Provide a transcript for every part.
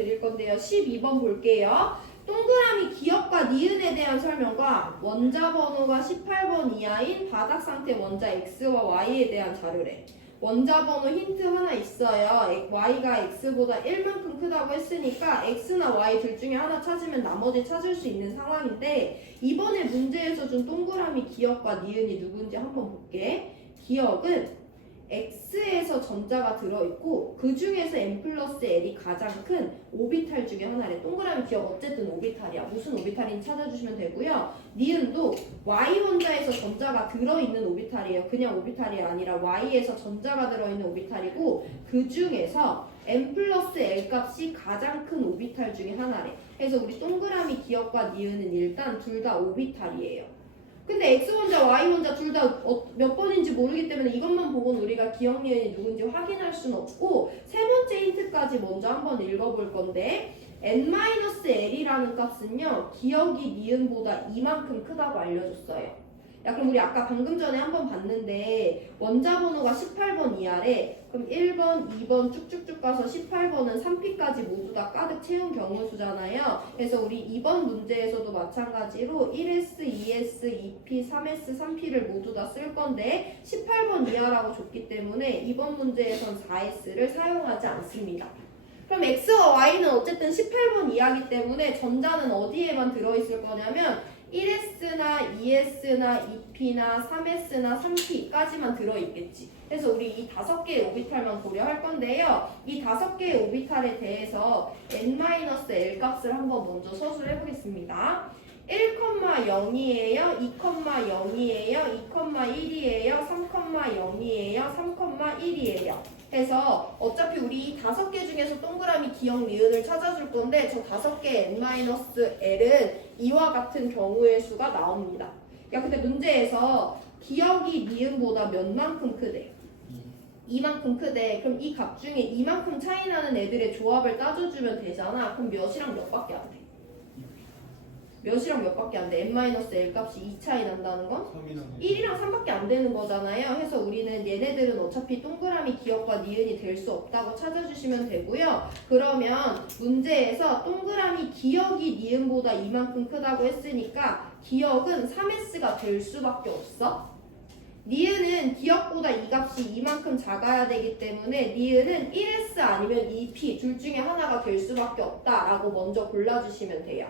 드릴 건데요. 12번 볼게요. 동그라미 기억과 니은에 대한 설명과 원자 번호가 18번 이하인 바닥 상태 원자 X와 Y에 대한 자료래. 원자 번호 힌트 하나 있어요. Y가 X보다 1만큼 크다고 했으니까 X나 Y 둘 중에 하나 찾으면 나머지 찾을 수 있는 상황인데 이번에 문제에서 준 동그라미 기억과 니은이 누군지 한번 볼게. 기억은 X에서 전자가 들어있고 그 중에서 n 플러스 L이 가장 큰 오비탈 중에 하나래. 동그라미 기억 어쨌든 오비탈이야. 무슨 오비탈인지 찾아주시면 되고요. 니은도 Y 원자에서 전자가 들어있는 오비탈이에요. 그냥 오비탈이 아니라 Y에서 전자가 들어있는 오비탈이고 그 중에서 n 플러스 L 값이 가장 큰 오비탈 중에 하나래. 그래서 우리 동그라미 기억과 니은은 일단 둘 다 오비탈이에요. 근데 X원자, Y원자 둘 다 몇 번인지 모르기 때문에 이것만 보고는 우리가 기억 니은이 누군지 확인할 수는 없고 세 번째 힌트까지 먼저 한번 읽어볼 건데 n-l이라는 값은요 기억이 니은보다 이만큼 크다고 알려줬어요. 야 그럼 우리 아까 방금 전에 한번 봤는데 원자 번호가 18번 이하래. 그럼 1번, 2번 쭉쭉쭉 가서 18번은 3P까지 모두 다 가득 채운 경우 수잖아요. 그래서 우리 이번 문제에서도 마찬가지로 1S, 2S, 2P, 3S, 3P를 모두 다 쓸 건데 18번 이하라고 줬기 때문에 이번 문제에선 4S를 사용하지 않습니다. 그럼 X와 Y는 어쨌든 18번 이하기 때문에 전자는 어디에만 들어있을 거냐면 1S나 2S나 2P나 3S나 3P까지만 들어있겠지. 그래서 우리 이 5개의 오비탈만 고려할 건데요. 이 5개의 오비탈에 대해서 n-l 값을 한번 먼저 서술을 해보겠습니다. 1,0이에요, 2,0이에요, 2,1이에요, 3,0이에요, 3,1이에요. 해서 어차피 우리 이 5개 중에서 동그라미 기억 니은을 찾아줄 건데 저 5개의 n-l은 이와 같은 경우의 수가 나옵니다. 야 근데 문제에서 기억이 니은보다 몇만큼 크대? 이만큼 크대. 그럼 이 값 중에 이만큼 차이 나는 애들의 조합을 따져주면 되잖아. 그럼 몇이랑 몇밖에 안 돼? 몇이랑 몇밖에 안 돼? n-l 값이 2 차이 난다는 건? 1이랑 3밖에 안 되는 거잖아요. 해서 우리는 얘네들은 어차피 동그라미 기억과 니은이 될 수 없다고 찾아주시면 되고요. 그러면 문제에서 동그라미 기억이 니은보다 이만큼 크다고 했으니까 기억은 3S가 될 수밖에 없어. 니은은 기억보다 이 값이 이만큼 작아야 되기 때문에 니은은 1S 아니면 2P 둘 중에 하나가 될 수밖에 없다라고 먼저 골라주시면 돼요.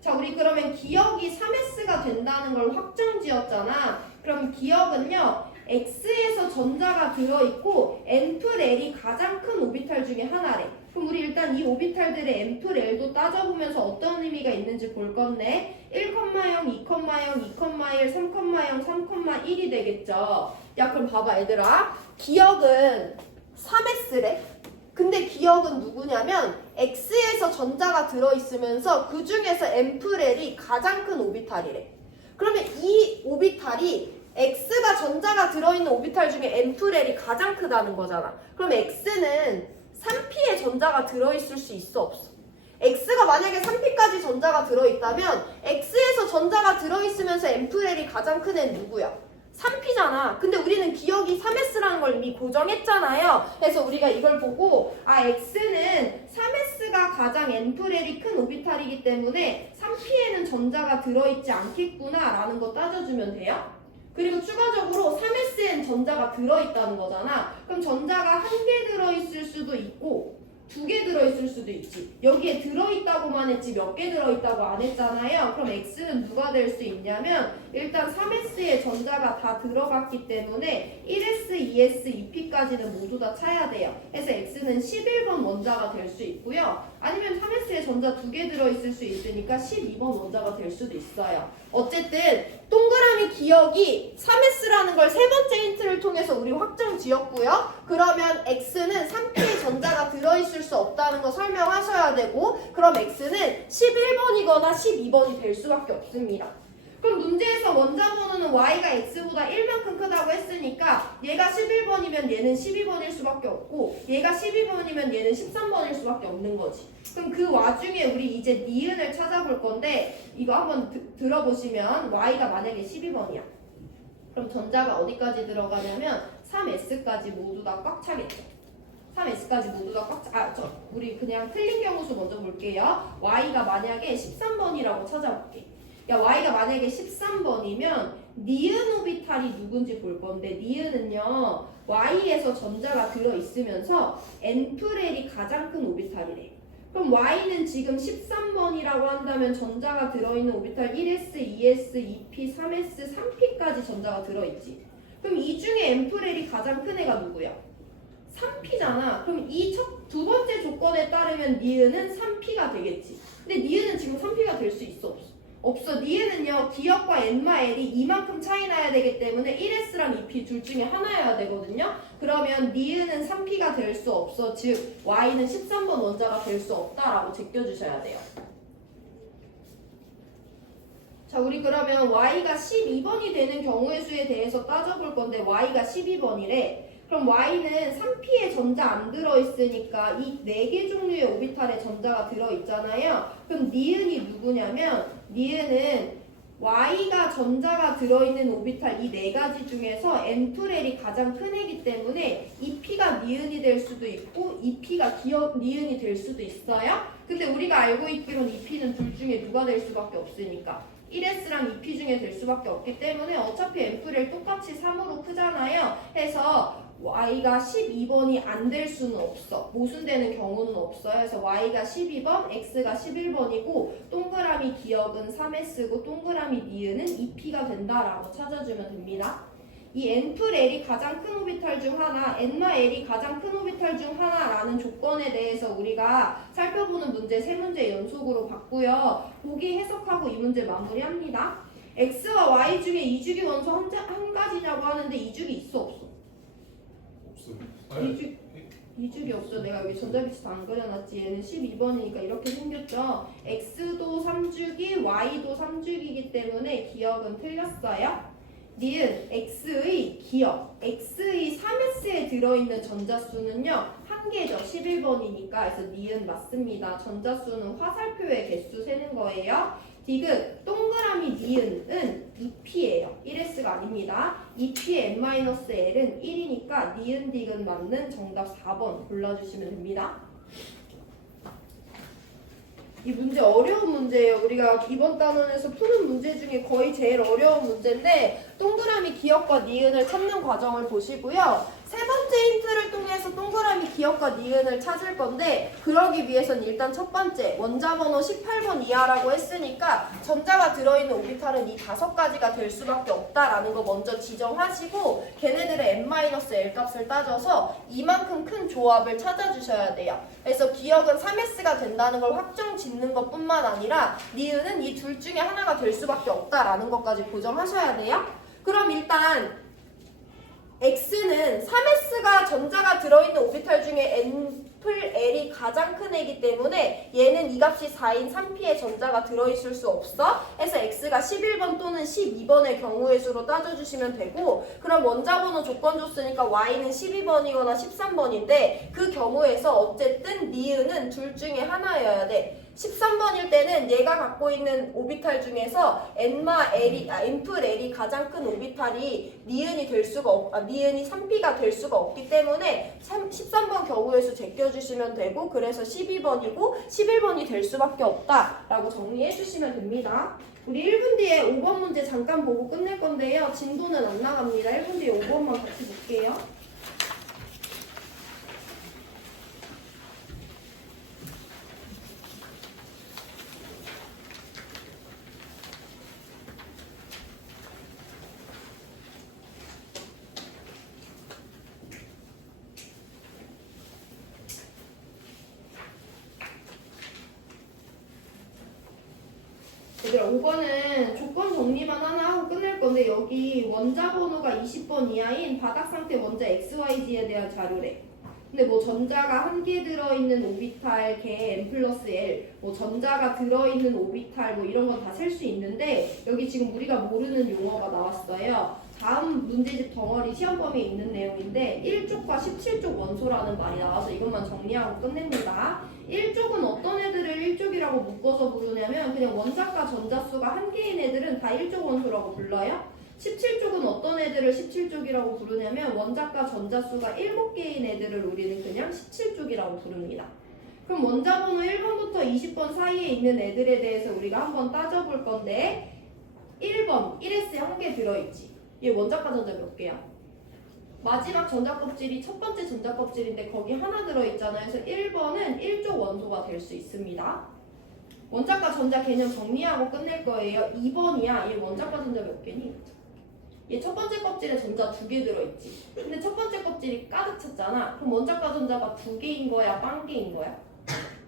자, 우리 그러면 기억이 3S가 된다는 걸 확정지었잖아. 그럼 기억은요, X에서 전자가 들어있고 n+l이 가장 큰 오비탈 중에 하나래. 그럼 우리 일단 이 오비탈들의 n+l도 따져보면서 어떤 의미가 있는지 볼 건데 1,0, 2,0, 2,1, 3,0, 3,1이 되겠죠. 야 그럼 봐봐 얘들아. 기억은 3S래. 근데 기억은 누구냐면 X에서 전자가 들어있으면서 그 중에서 n+l이 가장 큰 오비탈이래. 그러면 이 오비탈이 X가 전자가 들어있는 오비탈 중에 n+l이 가장 크다는 거잖아. 그럼 X는 3P의 전자가 들어있을 수 있어 없어? X가 만약에 3P까지 전자가 들어있다면 X에서 전자가 들어있으면서 n+l이 가장 큰 애는 누구야? 3P잖아. 근데 우리는 기억이 3S라는 걸 이미 고정했잖아요. 그래서 우리가 이걸 보고 X는 3S가 가장 n+l이 큰 오비탈이기 때문에 3P에는 전자가 들어있지 않겠구나 라는 거 따져주면 돼요. 그리고 추가적으로 3S엔 전자가 들어있다는 거잖아. 그럼 전자가 1개 들어있을 수도 있고 2개 들어있을 수도 있지. 여기에 들어있다고만 했지 몇 개 들어있다고 안 했잖아요. 그럼 X는 누가 될 수 있냐면 일단 3S에 전자가 다 들어갔기 때문에 1S, 2S, 2P까지는 모두 다 차야 돼요. 그래서 X는 11번 원자가 될 수 있고요. 아니면 3S에 전자 2개 들어있을 수 있으니까 12번 원자가 될 수도 있어요. 어쨌든 동그라미 기억이 3S라는 걸 세 번째 힌트를 통해서 우리 확정 지었고요. 그러면 X는 3P의 전자가 들어있을 수 없다는 거 설명하셔야 되고 그럼 X는 11번이거나 12번이 될 수밖에 없습니다. 그럼 문제에서 원자 번호는 Y가 X보다 1만큼 크다고 했으니까 얘가 11번이면 얘는 12번일 수밖에 없고 얘가 12번이면 얘는 13번일 수밖에 없는 거지. 그럼 그 와중에 우리 이제 니은을 찾아볼 건데 이거 한번 들어보시면 Y가 만약에 12번이야. 그럼 전자가 어디까지 들어가냐면 3S까지 모두 다 꽉 차겠죠. 3S까지 모두 다 우리 그냥 틀린 경우수 먼저 볼게요. Y가 만약에 13번이라고 찾아볼게. 야, Y가 만약에 13번이면 니은 오비탈이 누군지 볼 건데, 니은은요 Y에서 전자가 들어있으면서 N플 가장 큰 오비탈이래. 그럼 Y는 지금 13번이라고 한다면 전자가 들어있는 오비탈 1s, 2s, 2p, 3s, 3p까지 전자가 들어있지. 그럼 이 중에 N플 가장 큰 애가 누구야? 3p잖아. 그럼 이 두 번째 조건에 따르면 니은은 3p가 되겠지. 근데 니은은 지금 3p가 될 수 있어? 없어? 없어. 니은은요 기역과 N마 L이 이만큼 차이 나야 되기 때문에 1S랑 2P 둘 중에 하나여야 되거든요. 그러면 니은은 3P가 될 수 없어. 즉 Y는 13번 원자가 될 수 없다라고 제껴주셔야 돼요. 자, 우리 그러면 Y가 12번이 되는 경우의 수에 대해서 따져볼 건데, Y가 12번이래. 그럼 Y는 3P에 전자 안 들어있으니까 이 4개 종류의 오비탈에 전자가 들어있잖아요. 그럼 니은이 누구냐면, 니은은 Y가 전자가 들어있는 오비탈 이 4가지 중에서 N플 가장 큰 애기 때문에 2P가 니은이 될 수도 있고 2P가 니은이 될 수도 있어요. 근데 우리가 알고 있기로는 2P는 둘 중에 누가 될 수밖에 없으니까 1S랑 2P 중에 될 수밖에 없기 때문에 어차피 N플 똑같이 3으로 크잖아요. 해서 Y가 12번이 안 될 수는 없어. 모순되는 경우는 없어요. 그래서 Y가 12번, X가 11번이고 동그라미 기역은 3S고 동그라미 니은은 2P가 된다라고 찾아주면 됩니다. 이 N플 가장 큰 오비탈 중 하나, N마 L이 가장 큰 오비탈 중 하나라는 조건에 대해서 우리가 살펴보는 문제 3문제 연속으로 봤고요. 보기 해석하고 이 문제 마무리합니다. X와 Y 중에 이주기 원소 한 가지냐고 하는데 이주기 있어 없어? 이주기 없죠. 내가 여기 전자비치 안 그려놨지. 얘는 12번이니까 이렇게 생겼죠. X도 3주기, Y도 3주기이기 때문에 기억은 틀렸어요. 니은 X의 기억, X의 3S에 들어있는 전자수는요 1개죠. 11번이니까. 그래서 니은 맞습니다. 전자수는 화살표의 개수 세는 거예요. 디귿 동그라미 니은은 2P예요. 1S가 아닙니다. 2P의 N-L은 1이니까 니은 디귿 맞는 정답 4번 골라주시면 됩니다. 이 문제 어려운 문제예요. 우리가 이번 단원에서 푸는 문제 중에 거의 제일 어려운 문제인데 동그라미 기역과 니은을 찾는 과정을 보시고요. 세 번째 힌트를 통해서 동그라미 기역과 니은을 찾을 건데 그러기 위해서는 일단 첫 번째 원자 번호 18번 이하라고 했으니까 전자가 들어있는 오비탈은 이 5가지가 될 수밖에 없다라는 거 먼저 지정하시고 걔네들의 n-l 값을 따져서 이만큼 큰 조합을 찾아주셔야 돼요. 그래서 기역은 3S가 된다는 걸 확정 짓는 것뿐만 아니라 니은은 이 둘 중에 하나가 될 수밖에 없다라는 것까지 고정하셔야 돼요. 그럼 일단 X는 3S가 전자가 들어있는 오비탈 중에 N플 가장 큰 애기 때문에 얘는 이 값이 4인 3P의 전자가 들어있을 수 없어. 해서 X가 11번 또는 12번의 경우의 수로 따져주시면 되고 그럼 원자번호 조건 줬으니까 Y는 12번이거나 13번인데 그 경우에서 어쨌든 니은은 둘 중에 하나여야 돼. 13번일 때는 얘가 갖고 있는 오비탈 중에서 N플 L이 가장 큰 오비탈이 니은이 3P가 될 수가 없기 때문에 13번 경우의 수 제껴주시면 되고 그래서 12번이고 11번이 될 수밖에 없다라고 정리해 주시면 됩니다. 우리 1분 뒤에 5번 문제 잠깐 보고 끝낼 건데요. 진도는 안 나갑니다. 1분 뒤에 5번만 같이 볼게요. 얘들아 5번은 조건 정리만 하나 하고 끝낼 건데 여기 원자 번호가 20번 이하인 바닥 상태 원자 XYZ에 대한 자료래. 근데 뭐 전자가 한 개 들어있는 오비탈 개 N+L 뭐 전자가 들어있는 오비탈 뭐 이런 건 다 셀 수 있는데 여기 지금 우리가 모르는 용어가 나왔어요. 다음 문제집 덩어리 시험 범위에 있는 내용인데 1쪽과 17쪽 원소라는 말이 나와서 이것만 정리하고 끝냅니다. 1쪽은 어떤 애들을 1쪽이라고 묶어서 부르냐면 그냥 원자과 전자수가 한 개인 애들은 다 1쪽 원소라고 불러요. 17쪽은 어떤 애들을 17쪽이라고 부르냐면 원자과 전자수가 7개인 애들을 우리는 그냥 17쪽이라고 부릅니다. 그럼 원자번호 1번부터 20번 사이에 있는 애들에 대해서 우리가 한번 따져볼 건데 1번 1S에 한 개 들어있지. 얘 원자과 전자 몇 개야? 마지막 전자껍질이 첫 번째 전자껍질인데 거기 하나 들어있잖아요. 그래서 1번은 1쪽 원소가 될 수 있습니다. 원자과 전자 개념 정리하고 끝낼 거예요. 2번이야. 얘 원자과 전자 몇 개니? 얘 첫 번째 껍질에 전자 2개 들어있지. 근데 첫 번째 껍질이 가득 찼잖아. 그럼 원자과 전자가 2개인 거야? 빵개인 거야?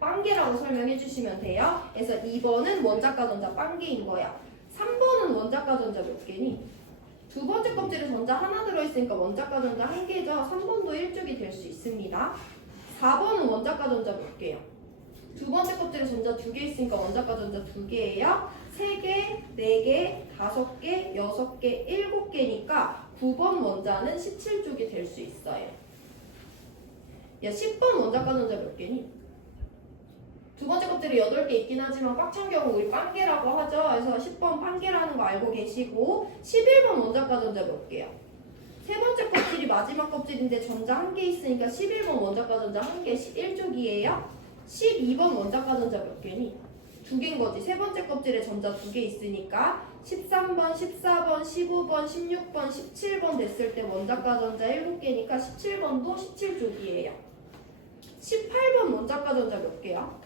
빵개라고 설명해 주시면 돼요. 그래서 2번은 원자과 전자 빵개인 거야. 3번은 원자과 전자 몇 개니? 두 번째 껍질에 전자 하나 들어있으니까 원자과 전자 한 개죠. 3번도 1쪽이 될 수 있습니다. 4번은 원자과 전자 몇 개요? 두 번째 껍질에 전자 2개 있으니까 원자과 전자 2개예요. 3개, 4개, 5개, 6개, 7개니까 9번 원자는 17쪽이 될 수 있어요. 야, 10번 원자과 전자 몇 개니? 두 번째 껍질이 8개 있긴 하지만 꽉 찬 경우 우리 빵개라고 하죠. 그래서 10번 빵개라는 거 알고 계시고 11번 원자과 전자 몇 개야? 세 번째 껍질이 마지막 껍질인데 전자 1개 있으니까 11번 원자과 전자 1개 1쪽이에요. 12번 원자과 전자 몇 개니? 2개인 거지. 세 번째 껍질에 전자 2개 있으니까 13번, 14번, 15번, 16번, 17번 됐을 때 원자과 전자 7개니까 17번도 17쪽이에요. 18번 원자과 전자 몇 개야?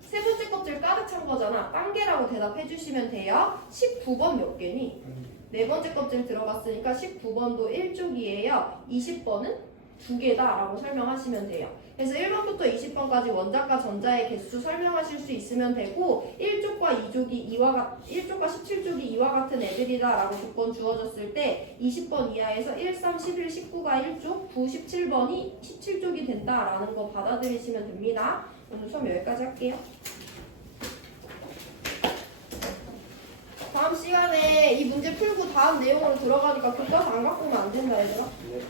세 번째 껍질 가득 찬 거잖아. 빵개라고 대답해 주시면 돼요. 19번 몇 개니? 네 번째 껍질 들어갔으니까 19번도 1쪽이에요. 20번은 2개다 라고 설명하시면 돼요. 그래서 1번부터 20번까지 원자과 전자의 개수 설명하실 수 있으면 되고 1쪽과 1쪽과 17쪽이 이와 같은 애들이다 라고 조건 주어졌을 때 20번 이하에서 1, 3, 11, 19가 1쪽, 9, 17번이 17쪽이 된다라는 거 받아들이시면 됩니다. 오늘 수업 여기까지 할게요. 다음 시간에 이 문제 풀고 다음 내용으로 들어가니까 교과서 안 갖고 오면 안 된다 얘들아. 네.